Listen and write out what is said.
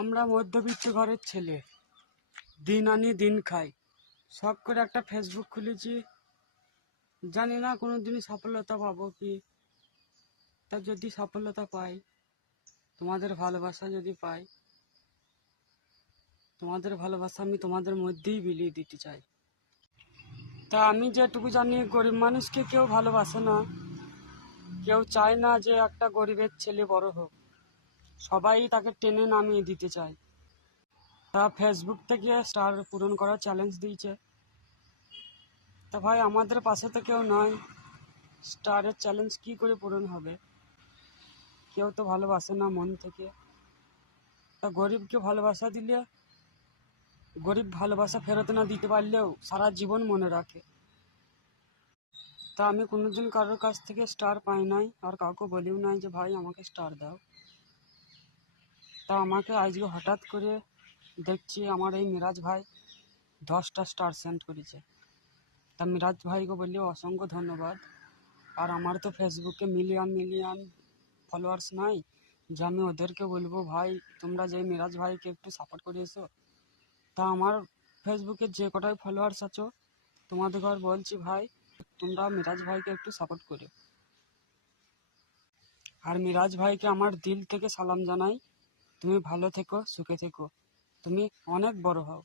আমরা মধ্যবিত্ত ঘরের ছেলে, দিন আনি দিন খাই। শখ করে একটা ফেসবুক খুলেছি, জানি না কোনোদিনই সফলতা পাবো কি। তা যদি সফলতা পাই, তোমাদের ভালোবাসা যদি পাই, তোমাদের ভালোবাসা আমি তোমাদের মধ্যেই বিলিয়ে দিতে চাই। তা আমি যেটুকু জানি, গরিব মানুষকে কেউ ভালোবাসে না, কেউ চায় না যে একটা গরিবের ছেলে বড় হোক। সবাই তাকে টেনে নামিয়ে দিতে চায়। তা ফেসবুক থেকে স্টার পূরণ করার চ্যালেঞ্জ দিয়েছে। তা ভাই, আমাদের পাশে তো কেউ নয়, স্টারের চ্যালেঞ্জ কি করে পূরণ হবে? কেউ তো ভালোবাসে না মন থেকে। তা গরিবকে ভালোবাসা দিলে, গরিব ভালোবাসা ফেরত না দিতে পারলেও সারা জীবন মনে রাখে। তা আমি কোনোদিন কারোর কাছ থেকে স্টার পাই নাই, আর কাউকে বলিও নাই যে ভাই আমাকে স্টার দাও। তা আমাকে আজকে হঠাৎ করে দেখছি আমার এই মিরাজ ভাই 10টা স্টার সেন্ড করেছে। তা মিরাজ ভাইকে বললে অসংখ্য ধন্যবাদ। আর আমার তো ফেসবুকে মিলিয়ন মিলিয়ন ফলোয়ার্স নাই যে আমি ওদেরকে বলবো ভাই তোমরা যে মিরাজ ভাইকে একটু সাপোর্ট করিয়েছো। তা আমার ফেসবুকে যে কটাই ফলোয়ার্স আছো, তোমাদের ঘর বলছি ভাই তোমরা মিরাজ ভাইকে একটু সাপোর্ট করো। আর মিরাজ ভাইকে আমার দিল থেকে সালাম জানাই। তুমি ভালো থেকো, সুখে থেকো, তুমি অনেক বড় হও।